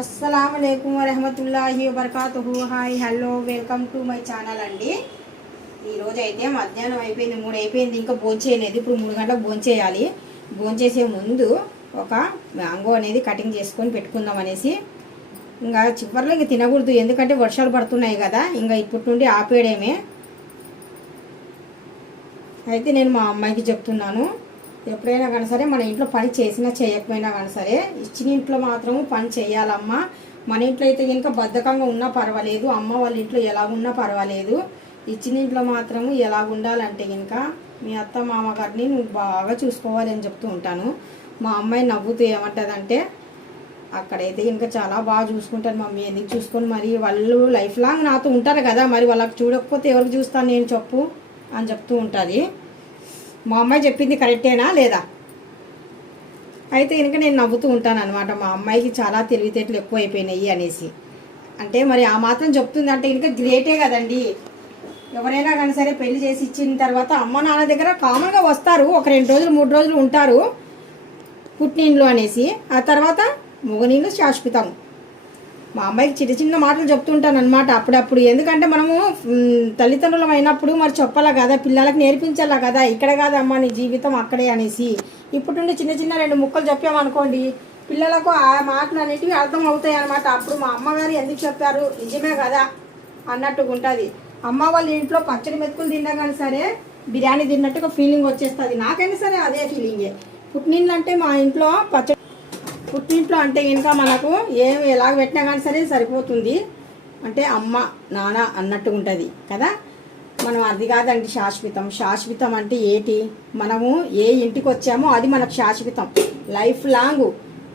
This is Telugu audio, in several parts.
అస్సలాముఅలైకుం వరహమతుల్లాహి వబర్కాతుహు. Hi hello welcome to my channel అండి. ఈరోజు అయితే మధ్యాహ్నం అయిపోయింది, 3 అయిపోయింది, ఇంకా భోంచేయలేదు. ఇప్పుడు 3 గంటలకు భోంచేయాలి. భోంచేసే ముందు ఒక మ్యాంగో అనేది కటింగ్ చేసుకొని పెట్టుకుందాం అనేసి. ఇంకా చివరిలో ఇంక తినకూడదు, ఎందుకంటే వర్షాలు పడుతున్నాయి కదా, ఇంకా ఇప్పటి నుండి ఆపేయడమే. అయితే నేను మా అమ్మాయికి చెప్తున్నాను, ఎప్పుడైనా కానీ సరే మన ఇంట్లో పని చేసినా చేయకపోయినా కానీ సరే ఇచ్చిన ఇంట్లో మాత్రము పని చేయాలమ్మా. మన ఇంట్లో అయితే కనుక బద్ధకంగా ఉన్నా పర్వాలేదు, అమ్మ వాళ్ళ ఇంట్లో ఎలాగున్నా పర్వాలేదు, ఇచ్చిన ఇంట్లో మాత్రము ఎలాగ ఉండాలంటే కనుక మీ అత్త మామగారిని నువ్వు బాగా చూసుకోవాలి అని చెప్తూ ఉంటాను. మా అమ్మాయి నవ్వుతూ ఏమంటుందంటే, అక్కడైతే ఇంకా చాలా బాగా చూసుకుంటాను మమ్మీ, ఎందుకు చూసుకొని మరి వాళ్ళు లైఫ్ లాంగ్ నాతో ఉంటారు కదా, మరి వాళ్ళకి చూడకపోతే ఎవరికి చూస్తాను నేను చెప్పు అని చెప్తూ ఉంటుంది. మా అమ్మాయి చెప్పింది కరెక్టేనా లేదా? అయితే కనుక నేను నవ్వుతూ ఉంటాను అనమాట. మా అమ్మాయికి చాలా తెలివితేటలు ఎక్కువ అయిపోయినాయి అనేసి. అంటే మరి ఆ మాత్రం చెప్తుంది అంటే కనుక గ్రేటే కదండి. ఎవరైనా కానీ సరే పెళ్లి చేసి ఇచ్చిన తర్వాత అమ్మ నాన్న దగ్గర కామన్గా వస్తారు, ఒక 2 రోజులు 3 రోజులు ఉంటారు పుట్టినిండ్లు అనేసి. ఆ తర్వాత మొగనీళ్ళు శాశ్వతం. మా అమ్మాయికి చిన్న చిన్న మాటలు చెప్తుంటాను అనమాట అప్పుడప్పుడు. ఎందుకంటే మనము తల్లిదండ్రులం అయినప్పుడు మరి చెప్పాలా కదా, పిల్లలకు నేర్పించాలా కదా, ఇక్కడ కాదమ్మా నీ జీవితం అక్కడే అనేసి. ఇప్పటి నుండి చిన్న చిన్న 2 ముక్కలు చెప్పామనుకోండి, పిల్లలకు ఆ మాటలు అనేటివి అర్థం అవుతాయి అనమాట. అప్పుడు మా అమ్మగారు ఎందుకు చెప్పారు, నిజమే కదా అన్నట్టుగా ఉంటుంది. అమ్మ వాళ్ళ ఇంట్లో పచ్చడి మెతుకులు తిన్నా కానీ సరే బిర్యానీ తిన్నట్టుగా ఫీలింగ్ వచ్చేస్తుంది. నాకైనా సరే అదే ఫీలింగే. పుట్టినిండ్లు అంటే మా ఇంట్లో పుట్టింట్లో అంటే ఇంకా మనకు ఏం ఎలాగ పెట్టినా కానీ సరే సరిపోతుంది. అంటే అమ్మ నాన్న అన్నట్టు ఉంటుంది కదా. మనం అది కాదండి శాశ్వతం. శాశ్వతం అంటే ఏంటి, మనము ఏ ఇంటికి వచ్చామో అది మనకు శాశ్వతం, లైఫ్ లాంగ్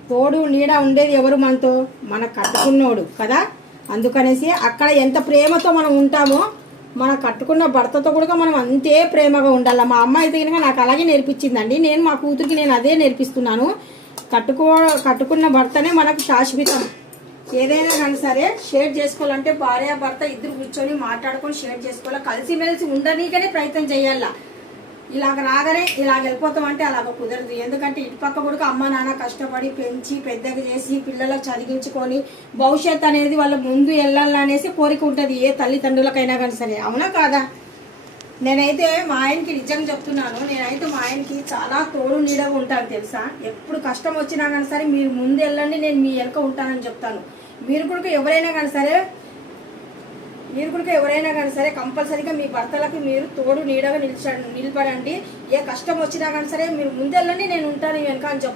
తోడు నీడ ఉండేది ఎవరు మనతో, మన కట్టుకున్నోడు కదా. అందుకనేసి అక్కడ ఎంత ప్రేమతో మనం ఉంటామో మన కట్టుకున్న భర్తతో కూడా మనం అంతే ప్రేమగా ఉండాలి. మా అమ్మ అయితే కనుక నాకు అలాగే నేర్పించిందండి. నేను మా కూతురికి నేను అదే నేర్పిస్తున్నాను. కట్టుకున్న భర్తనే మనకు శాశ్వతం. ఏదైనా కానీ సరే షేర్ చేసుకోవాలంటే భార్య భర్త ఇద్దరు కూర్చొని మాట్లాడుకొని షేర్ చేసుకోవాలి, కలిసిమెలిసి ఉండనీకనే ప్రయత్నం చేయాల. ఇలాగ రాగానే ఇలాగ వెళ్ళిపోతామంటే అలాగ కుదరదు. ఎందుకంటే ఇటుపక్క కూడా అమ్మ నాన్న కష్టపడి పెంచి పెద్దగా చేసి పిల్లలకు చదివించుకొని భవిష్యత్ అనేది వాళ్ళ ముందు వెళ్ళాలనేసి కోరిక ఉంటుంది ఏ తల్లిదండ్రులకైనా కానీ సరే. అవునా కాదా? నేనైతే మా ఆయనకి నిజంగా చెప్తున్నాను, నేనైతే మా ఆయనకి చాలా తోడు నీడగా ఉంటాను తెలుసా. ఎప్పుడు కష్టం వచ్చినా కానీ సరే మీరు ముందు వెళ్ళండి, నేను మీ వెనక ఉంటానని చెప్తాను. మీరు కూడా ఎవరైనా కానీ సరే కంపల్సరీగా మీ భర్తలకి మీరు తోడు నీడగా నిలబడండి. ఏ కష్టం వచ్చినా కానీ సరే మీరు ముందు వెళ్ళండి, నేను ఉంటాను వెనక అని చెప్తాను.